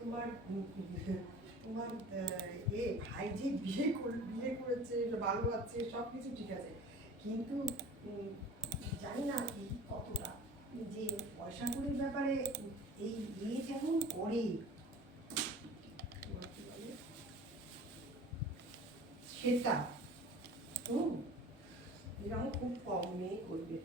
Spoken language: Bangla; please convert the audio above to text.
তোমার তোমার ভাই যে বিয়ে করেছে, ভালো আছে, সব কিছু ঠিক আছে, কিন্তু জানি না কি কতটা যে পয়সা কড়ির ব্যাপারে এই যেমন করে সেটা এরকম খুব কম মেয়ে করবে।